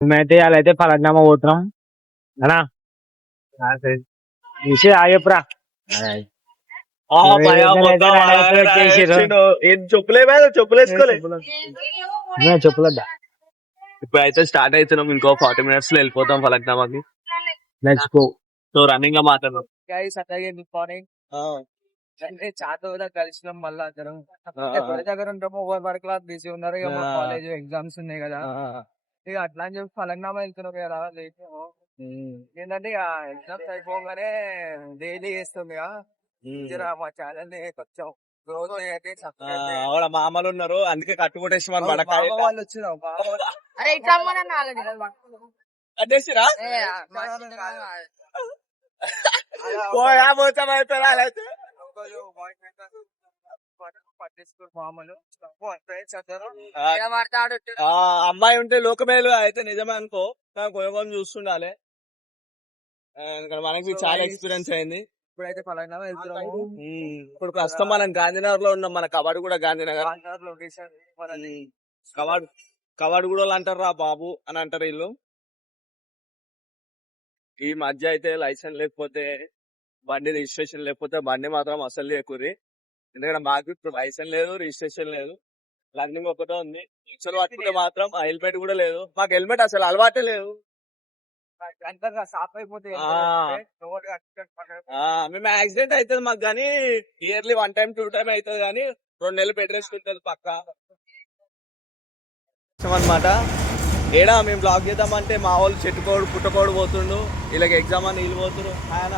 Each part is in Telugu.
మేమైతే ఇవాళ అయితే పలకనామా పోతున్నాం అనా విషయం ఆగేపురా చెప్పులడ్డా ఇప్పుడు అయితే స్టార్ట్ అవుతున్నాం. ఇంకో 40 minutes లో వెళ్ళిపోతాం ఫలక్నామాకి. Let's go. సో రన్నింగ్ గా మాట్లాడదాం. చాలా కలిసినాం మళ్ళీ అందరం దగ్గర ఉంటాము. వర్క్ క్లాస్ బిజీ ఉన్నారు. ఇక మా కాలేజ్ ఎగ్జామ్స్ ఉన్నాయి కదా, ఇక అట్లా అని చెప్పి ఫలంనామా వెళ్తున్నాం కదా. ఏంటంటే ఇక ఎగ్జామ్స్ అయిపోగానే డైలీ చేస్తుంది కదా మా ఛానల్ ని కొంచెం రోజు మామలు ఉన్నారు, అందుకే కట్టుకుంటేసి వాళ్ళు వచ్చినాం. అమ్మాయి ఉంటే లోకమేలు అయితే నిజమే అనుకో, కొన్ని చూస్తుండాలి. మనకి చాలా ఎక్స్పీరియన్స్ అయింది. ఇప్పుడైతే పలానా వెళ్తున్నాము. ఇప్పుడు ప్రస్తుతం మనం గాంధీనగర్ లో ఉన్నాం. మన కవాడు కూడా గాంధీనగర్ లొకేషన్. కవాడు కూడా అంటారు రా బాబు అని అంటారు వీళ్ళు. ఈ మధ్య అయితే లైసెన్స్ లేకపోతే బండి, రిజిస్ట్రేషన్ లేకపోతే బండి మాత్రం అసలు లేకురి. ఎందుకంటే మాకు ఇప్పుడు లైసెన్స్ లేదు, రిజిస్ట్రేషన్ లేదు, రన్నింగ్ ఒకటే ఉంది. రిక్షలు పట్టుకుంటే మాత్రం హెల్మెట్ కూడా లేదు. మాకు హెల్మెట్ అసలు అలవాటే లేదు. మేము యాక్సిడెంట్ అవుతుంది మాకు, కానీ ఇయర్లీ 1 time 2 time అవుతుంది, కానీ 2 నెలలు పెట్టేసుకుంటుంది పక్క అనమాట. ఏడా మేము బ్లాక్ చేద్దామంటే మా వాళ్ళు చెట్టుకోడు పుట్టకోడు పోతుండు, ఇలాగ ఎగ్జామ్ అని వీళ్ళు పోతురు ఆయన.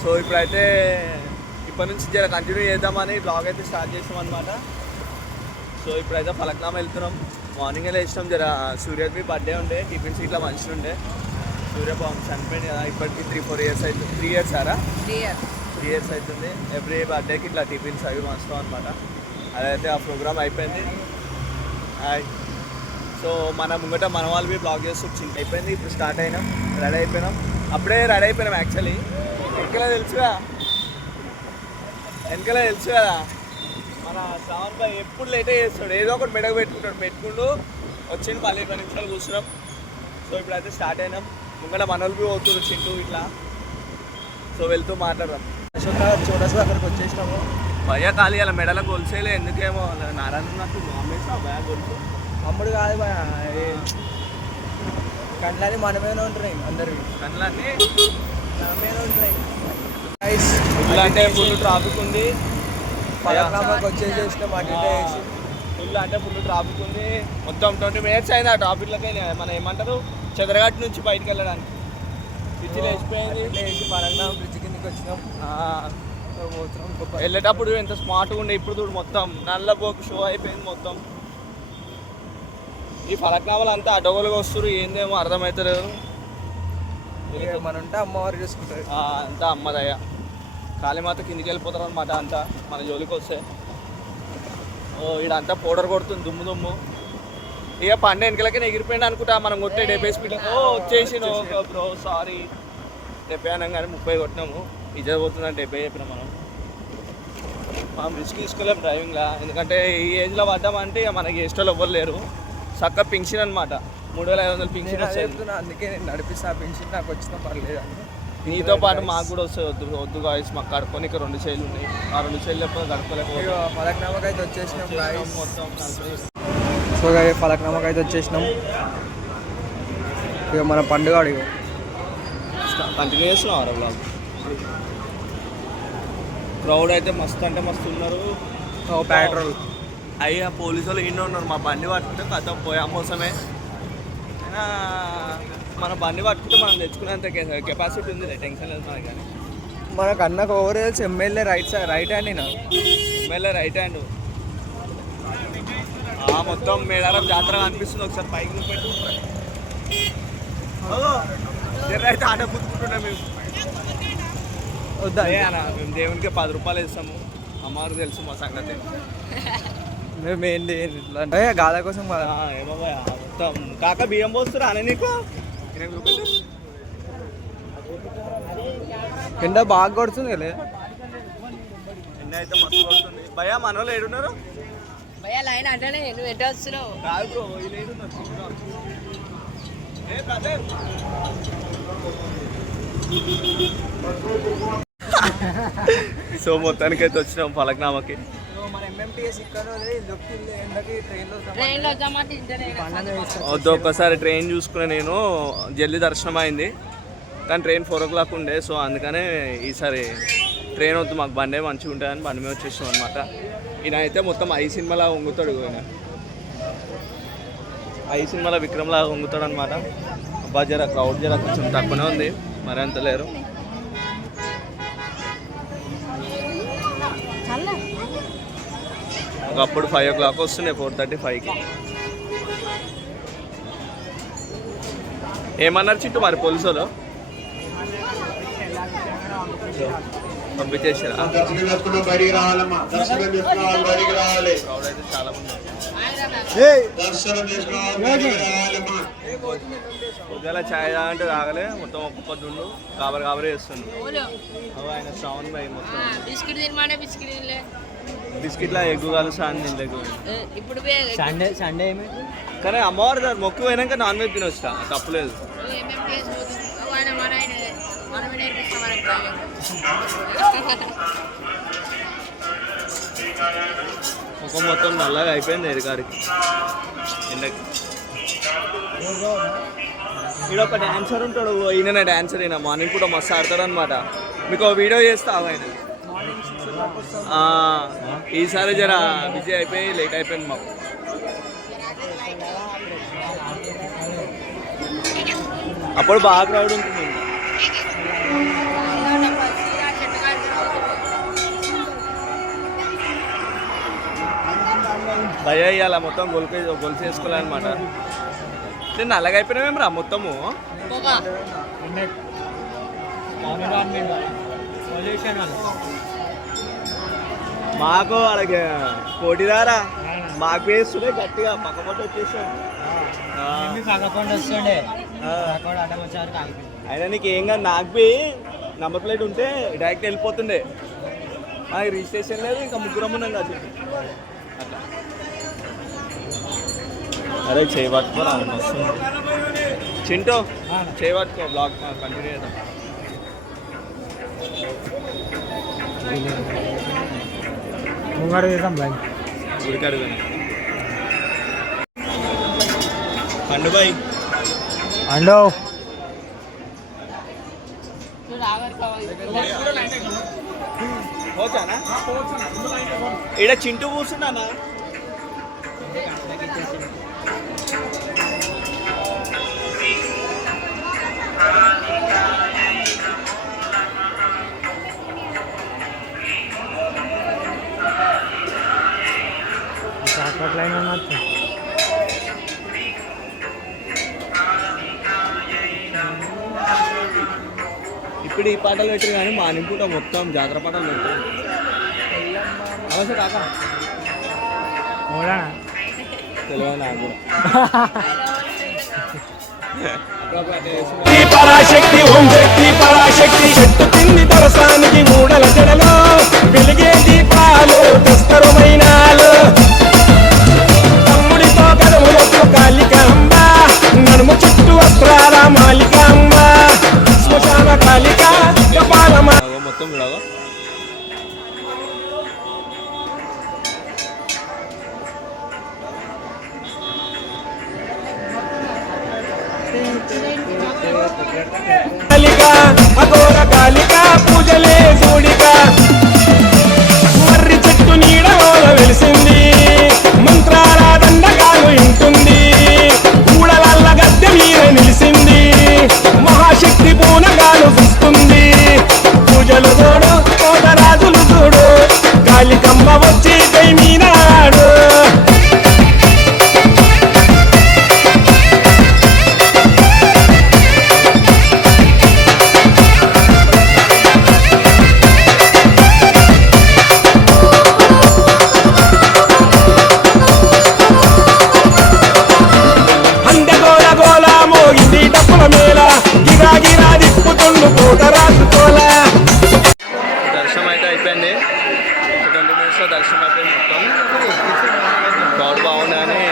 సో ఇప్పుడైతే ఇప్పటి నుంచి జర కంటిన్యూ చేద్దామని బ్లాగ్ అయితే స్టార్ట్ చేసాం అనమాట. సో ఇప్పుడైతే ఫలక్నామా వెళ్తున్నాం. మార్నింగ్ లేచినాం. జర సూర్యకి బర్త్డే ఉండే, టిఫిన్స్ ఇట్లా మంచిగా ఉండే. సూర్యబాబు చనిపోయింది కదా, ఇప్పటికి 3-4 years అవుతుంది. 3 years సారా 3 years అవుతుంది. ఎవ్రీ బర్త్డేకి ఇట్లా టిఫిన్స్ అవి వస్తాం అనమాట. అదైతే ఆ ప్రోగ్రామ్ అయిపోయింది. సో మన ముంగట మన వాళ్ళు బి బ్లాగ్ చేస్తూ అయిపోయింది. ఇప్పుడు స్టార్ట్ అయినాం, రెడీ అయిపోయినాం. అప్పుడే రెడీ అయిపోయినాం. యాక్చువల్లీ వెనకలే తెలుసు కదా మన శ్రావణ్ భాయ్ ఎప్పుడు లేటే చేస్తాడు, ఏదో ఒకటి మెడకు పెట్టుకుంటూ వచ్చిండు. 10 నిమిషాలు కూర్చున్నాం. సో ఇప్పుడైతే స్టార్ట్ అయినాం. ముంగట మన వాళ్ళు బి అవుతున్నారు చింటూ ఇట్లా. సో వెళ్తూ మాట్లాడదాం. చూడసు అక్కడికి వచ్చేసినాము. భయ ఖాళీ అలా మెడలకు కొలిసేలే, ఎందుకేమో నారాయణ నాకు అమ్మేసినా భయ కొలుసు. అమ్ముడు కాదు భయ, కండ్లన్నీ మన మీద ఉంటున్నాయి. అందరివి కండ్లన్నీ మన మీద ఉంటున్నాయి. ఇలా అంటే ఫుల్ ట్రాఫిక్ ఉంది. ఫలక్నామాకి వచ్చేసేసినాం. ఫుల్ అంటే ఫుల్ ట్రాఫిక్ ఉంది. మొత్తం 20 minutes అయింది ఆ ట్రాఫిక్లకి. మనం ఏమంటారు, చంద్రఘాట్ నుంచి బయటకు వెళ్ళడానికి పిచ్చి లేచిపోయింది. ఫలక్నామా బ్రిడ్జ్ కిందకి వచ్చినాం. వెళ్ళేటప్పుడు ఎంత స్మార్ట్గా ఉండే, ఇప్పుడు చూడు మొత్తం నల్ల బోకు షో అయిపోయింది మొత్తం. ఈ ఫలక్నామాలు అంతా అడవులుగా వస్తారు, ఏందేమో అర్థమవుతలేదు. మన ఉంటే అమ్మవారు చూసుకుంటారు. అంతా అమ్మదయ్య. కాళీమాత కిందికి వెళ్ళిపోతారు అనమాట అంతా మన జోలికి వస్తే. ఇడంతా పౌడర్ కొడుతుంది, దుమ్ము. ఇక పండు వెనకలకి ఎగిరిపోయింది అనుకుంటా. మనం కొట్టే 70 స్పీడ్ వచ్చేసి బ్రో సారీ 70 అనగానే 30 కొట్టినాము. ఇజర్ పోతుందని 70 చెప్పినాం. మనం రిస్క్ తీసుకోలేము డ్రైవింగ్లో, ఎందుకంటే ఈ ఏజ్లో పడ్డామంటే ఇక మనకి ఇష్టం ఎవ్వరు లేరు. చక్కగా పింఛన్ అనమాట, 3500 పింఛన్ వస్తుంది. అందుకే నేను నడిపిస్తా. పింఛన్ నాకు వచ్చినా పర్లేదు. నీతో పాటు మాకు కూడా వస్తుంది. వద్దు గాయస్, మాకు కడుక్కొని ఇక 2 చైర్లు ఉన్నాయి. ఆ 2 చైర్లు ఎప్పుడు గడపలేకపోతే ఫలక్నామాకి అయితే వచ్చేసినాం. మొత్తం సో ఫలక్నామాకి అయితే వచ్చేసినాం. ఇక మన పండుగ అడిగి కంటిన్యూ చేస్తున్నాం. బ్లాగ్ క్రౌడ్ అయితే మస్తు అంటే మస్తు ఉన్నారు. పెట్రోల్ అయ్యా పోలీసు వాళ్ళు ఇంట్లో ఉన్నారు. మా బండి పట్టుకుంటే కథ పోయా మోసమే. అయినా మన బండి పట్టుకుంటే మనం తెచ్చుకునేంత కెపాసిటీ ఉంది, టెన్షన్ లేదు మనకి. కానీ మనకు అన్నకు ఓవర్ తెలుసు. MLA right hand. MLA right hand. మొత్తం మేడారం జాతర అనిపిస్తుంది. ఒకసారి పైకి పెట్టు. అయితే ఆట పుట్టుకుంటున్నాం మేము. వద్దా అన్న, మేము దేవునికి 10 రూపాయలు ఇస్తాము. అమ్మవారు తెలుసు మా సంగతి. మేము ఏంటి అంటే గాల కోసం ఏమో మొత్తం కాక బియ్యం పోస్తురా అని నీకు. ఎండ బాగా కొడుతుంది కదా. ఎండ అయితే మస్తు కొడుతుంది. భయ మన వాళ్ళు ఏడున్నారు? భయ లైన్ అంటేనే నువ్వు ఎట్ట వస్తున్నావు? కాదు బ్రో, వీళ్ళు ఏడున్నారు? సో మొత్తానికి అయితే వచ్చినాం ఫలక్నామాకి. మన ఎంఎంటీఎస్ ఇక్కడ దొరికింది ఎండకి వద్దు ఒక్కసారి ట్రైన్ చూసుకునే నేను జల్దీ దర్శనం అయింది కానీ ట్రైన్ 4 o'clock ఉండే. సో అందుకనే ఈసారి ట్రైన్ వద్దు మాకు బండే మంచిగా ఉంటుందని బండి మీద వచ్చేసాం అనమాట. ఈయన అయితే మొత్తం ఐ సినిమాలా వంగుతాడు. ఈయన ఐ సినిమాలో విక్రమ్లా వంగుతాడు అనమాట. అబ్బా జర క్రౌడ్ జర కొంచెం తక్కువనే ఉంది, మరి అంత లేరు. ఒకప్పుడు 5 o'clock వస్తున్నాయి, 4:35కి. ఏమన్నారు చిట్టు మరి పోలీసులు పంపించేసారా? చాలా పొద్దుల ఛాయ్ అంటే తాగలే, మొత్తం ఒక్క పొద్దుండు కాబరే చేస్తుండు. ఆయన శ్రావణ్ భాయ్ మొత్తం బిస్కెట్లా ఎగ్గు కలుసా అని తినలేకు. సండే కానీ అమ్మవారి దగ్గర మొక్కు పోయినాక నాన్ వెజ్ తినొచ్చా, తప్పులేదు. ముఖం మొత్తం నల్లగా అయిపోయింది ఎడికాడికి ఎండకి. ఇక్కడ ఒక డాన్సర్ ఉంటాడు, ఈయన డాన్సర్. అయినా మార్నింగ్ కూడా మస్తు ఆడతాడు అనమాట. మీకు ఒక వీడియో చేస్తా ఆయన. ఈసారి జర బిజీ అయిపోయి లేట్ అయిపోయింది మాకు. అప్పుడు బాగా క్రౌడ్ ఉంటుంది. భయ ఇవ్వాల మొత్తం గొలుసు వేసుకోవాలన్నమాట. నేను అలాగ అయిపోయినామేం రా మొత్తము. మాకు అలాగే పోటీదారా మాకు వేస్తుండే గట్టిగా పక్క పట్టు వచ్చేసాడు. అయినా నీకు ఏం కాదు, నాకు బి నంబర్ ప్లేట్ ఉంటే డైరెక్ట్ వెళ్ళిపోతుండే. నాకు రిజిస్ట్రేషన్ లేదు, ఇంకా ముగ్గురం ఉన్నాం కాదు. అట్లా అరే చేయి పట్టుకోరా మస్తు చింటూ, చేయి పట్టుకో, బ్లాగ్ కంటిన్యూ చేద్దాం. గుడికాడు పండు బాయ్ అండో పోచానా ఈడ చింటూ కూర్చున్నానా. ఇప్పుడు ఈ పాటలు పెట్టారు కానీ మా నింపుట మొత్తం జాతర పాటలు పెడతారు. అవసరం కాక తెలియదు నాకు కూడా. పరాశక్తి ఓం శక్తి పరాశక్తి చెట్టు తిండి దరసానికి మూడల జడలో వెలిగే దీపాలు దస్తరమైనాలు తమ్ముడితో కదములకు కాళికాంబ నడుము చుట్టూ వస్త్రాల మాలికాంబ శ్మశాన కాళిక కపాలమ మొత్తం విడవ కాళిక అఘోర కాళిక పూజలే చూడిక మర్రి చెట్టు నీడలోన వెలిసింది మంత్రాల దండకాలు ఇంటుంది కూడలల్ల గద్దె మీద నిలిసింది మహాశక్తి పూనగాలు చూస్తుంది పూజలు చూడు కోటరాజులు చూడు కాళికమ్మ వచ్చి కై మీనాడు దర్శనం అయితే అయిపోయింది. 20 minutes దర్శనం అయిపోయింది. మొత్తం క్రౌడ్ బాగుంది కానీ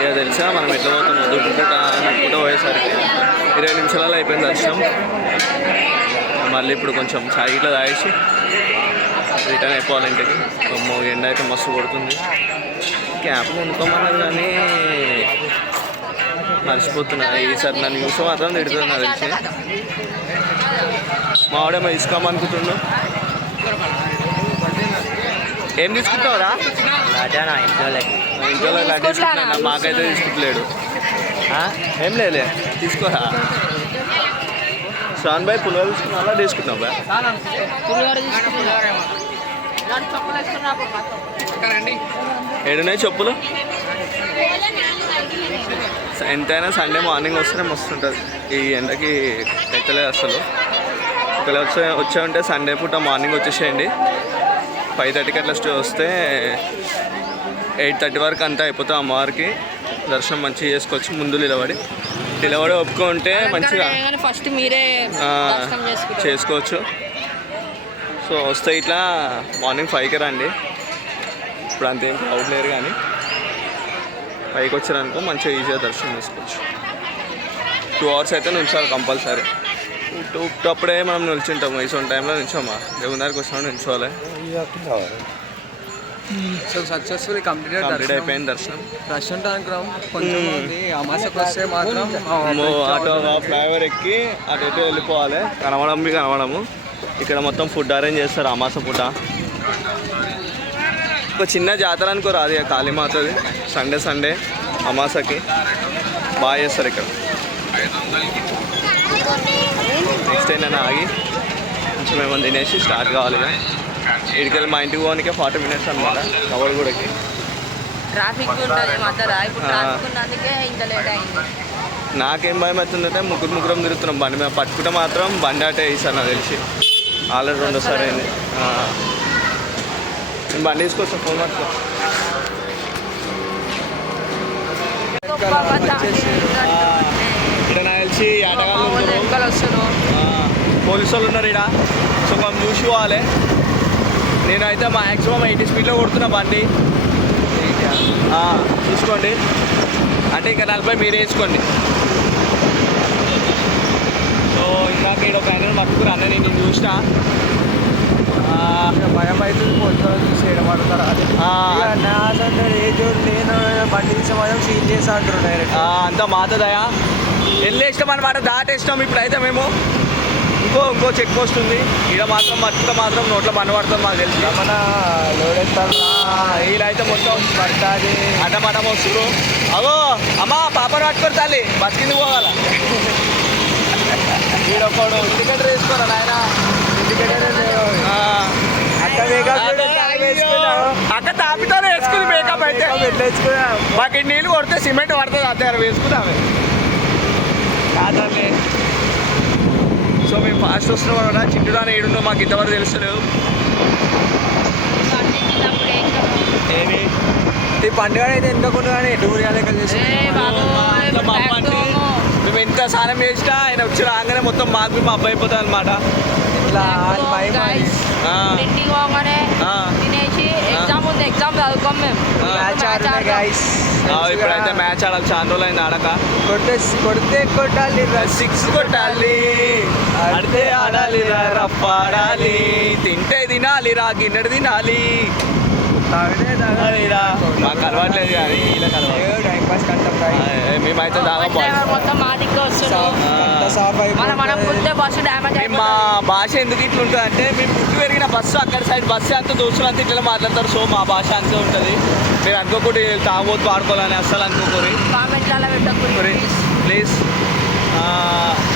ఇక తెలుసా మనం ఎట్లా పోతాం దుడ్డుకుంటా నడుపుకుంటూ పోయేసరికి 20 నిమిషాలలో అయిపోయింది దర్శనం. మళ్ళీ ఇప్పుడు కొంచెం చాయ్ ఇట్లా తాగేసి రిటర్న్ అయిపోవాలి ఇంటికి. ఎండ అయితే మస్తు కొడుతుంది. క్యాప్ కొనుక్కోమన్నారు కానీ మర్చిపోతున్నా. ఈసారి నన్ను చూసి మాత్రం తిడుతుంది నాకు తెలిసి. మావాడేమో తీసుకోమనుకుంటుండు. ఏం తీసుకుంటావురా? ఇంట్లో లడ్డు తీసుకుంటున్నా. మాకైతే తీసుకుంటలేడు. ఏం లేలే తీసుకోరా. షాన్ భాయ్ పులిహోర తీసుకున్నా అలా తీసుకున్నావు బాయ్. ఏడున్నాయి చెప్పులు. ఎంతైనా సండే మార్నింగ్ వస్తేనే మస్తు ఉంటుంది. ఈ ఎండకి ఎక్కలేదు అసలు. ఒకవేళ వచ్చే ఉంటే సండే పూట మార్నింగ్ వచ్చేసేయండి. 5:30కి అట్లా వస్తే 8:30 వరకు అంతా అయిపోతాం. అమ్మవారికి దర్శనం మంచిగా చేసుకోవచ్చు. ముందు నిలబడి ఒప్పుకుంటే మంచిగా ఫస్ట్ మీరే చేసుకోవచ్చు. సో వస్తే ఇట్లా మార్నింగ్ 5కి రండి. ఇప్పుడు అంతేం క్రౌడ్ లేరు కానీ 5కి వచ్చారనుకో మంచిగా ఈజీగా దర్శనం చేసుకోవచ్చు. 2 hours అయితే నిల్చోవాలి కంపల్సరీ. అప్పుడే మనం నిల్చుంటాము. ఈ సొంత టైంలో నిల్చోమా దేవుని దగ్గరికి వచ్చినప్పుడు నిల్చోవాలి. సో సక్సెస్ఫుల్ కంప్లీట్ అయిపోయింది దర్శనం. రష్ ఉంటుంది అనుకున్నాం కొంచెం. అమాసకు వస్తే మాత్రం ఆటో ఫ్లైఓవర్ ఎక్కి అటు వెళ్ళిపోవాలి. కనవడము. ఇక్కడ మొత్తం ఫుడ్ అరేంజ్ చేస్తారు. అమాస పూట ఒక చిన్న జాతర అనుకోరు. అది కాళీమాతది. సండే అమాసకి బాగా చేస్తారు ఇక్కడ. నెక్స్ట్ ఏంటన్నా ఆగి కొంచెం ఏమైనా తినేసి స్టార్ట్ కావాలి. ఇక్కడికి మా ఇంటికి పోనీకే 40 minutes అనమాట. కవల్గూడకి ట్రాఫిక్ నాకేం భయం అవుతుందంటే ముగ్గురం తిరుగుతున్నాం బండి మీద. పట్టుకుంటే మాత్రం బండి అటే వేసాను నాకు తెలిసి. ఆల్రెడీ 2 సార్లు అయింది. నేను బండి తీసుకొస్తాను. ఫోన్ పట్టుకో. ఇక్కడ నాకు తెలిసి ఆటగాళ్ళు పోలీసు వాళ్ళు ఉన్నారు ఇక్కడ. సో మనం చూసి పోవాలి. నేనైతే మ్యాక్సిమం 80 స్పీడ్లో కొడుతున్నా బండి. చూసుకోండి. అంటే ఇంకా 40 మీరు వేసుకోండి. సో ఇందాక ఇక్కడ ఒక ఆయన పట్టుకురా అన్న. నేను చూసిన భయం అవుతుంది. పోలీసు చూసి ఏడబడతారు. ఏ చోటు నేను బండి తీసే మాత్రం సీల్ చేసి అంటారు డైరెక్ట్. అంతా మాతదయా వెళ్ళేసినాం అనమాట. దాటేసినాం. ఇప్పుడైతే మేము ఇంకో చెక్ పోస్ట్ ఉంది. ఈడ మాత్రం పట్టుకుంటే మాత్రం నోట్లో బండి పడుతుంది మాకు తెలిసి. మన లోడ్ ఎత్తారు. వీళ్ళైతే మొత్తం పడుతుంది. అటమటం వస్తున్నారు. అగో అమ్మా పాపను పట్టుకొని తల్లి బతికింది పోవాల. వీడొక్కడు ఇండికేటర్ వేసుకోరా నాయన. అక్క తాపితోనే వేసుకుంది మేకప్. అయితే మాకు నీళ్ళు కొడితే సిమెంట్ పడుతుంది. అంతే వేసుకుందామే కాదండి. సో మేము ఫాస్ట్ వస్తున్నాం అనమాట. చింటుడాని ఏడున్నాం మాకు ఇంతవరకు తెలుస్తలేవు. ఏమి ఈ పండుగ అయితే ఎందుకుండా కానీ టూర్ మేము ఎంత స్నానం చేసినా ఆయన వచ్చి రాగానే మొత్తం మాకు మా అబ్బాయి అయిపోతుంది అనమాట. ఇప్పుడైతే మ్యాచ్ ఆడాలి. చాలా రోజులు అయింది ఆడక. కొడితే కొట్టాలి 6 కొట్టాలి. ఆడితే ఆడాలి రఫ్ ఆడాలి. తింటే తినాలి రా గిన్నెడు తినాలి. మాకు అలవాట్లేదు కానీ వీళ్ళకి అలవాటు. టైం పాస్ కంటాం. మేమైతే మా భాష ఎందుకు ఇట్లా ఉంటుంది అంటే మేము పుట్టి పెరిగిన బస్సు అక్కడ సైడ్ బస్సు అంతా దోస్తులు అంతా ఇట్లా మాట్లాడతారు. సో మా భాష అంతే ఉంటుంది. మీరు అనుకోకూడదు తాగబోతు పాడుకోవాలని అస్సలు అనుకోకూరి ప్లీజ్.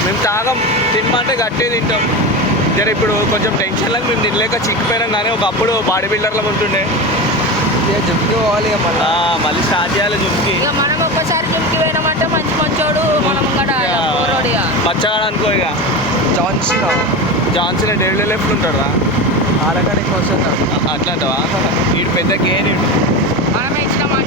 మేము తాగం. తినమంటే గట్టే తింటాం. జర ఇప్పుడు కొంచెం టెన్షన్లకు మేము తినలేక చిక్కిపోయినాం. కానీ ఒకప్పుడు బాడీ బిల్డర్లో ఉంటుండే. జుమ్కి పోవాలి. మళ్ళీ స్టార్ట్ చేయాలి జుమ్కి. మనం ఒక్కసారి జుమ్కి పోయినామంటే మంచి మంచోడు. మనం బచ్చగాడు అనుకో. ఇక జాన్సన్ డెవిల్ లెఫ్ట్ ఉంటాడు. ఆడకాడికి వస్తుంది అట్లా అంటావా? వీడు పెద్ద గేమ్. మనమే ఇచ్చిన మాట.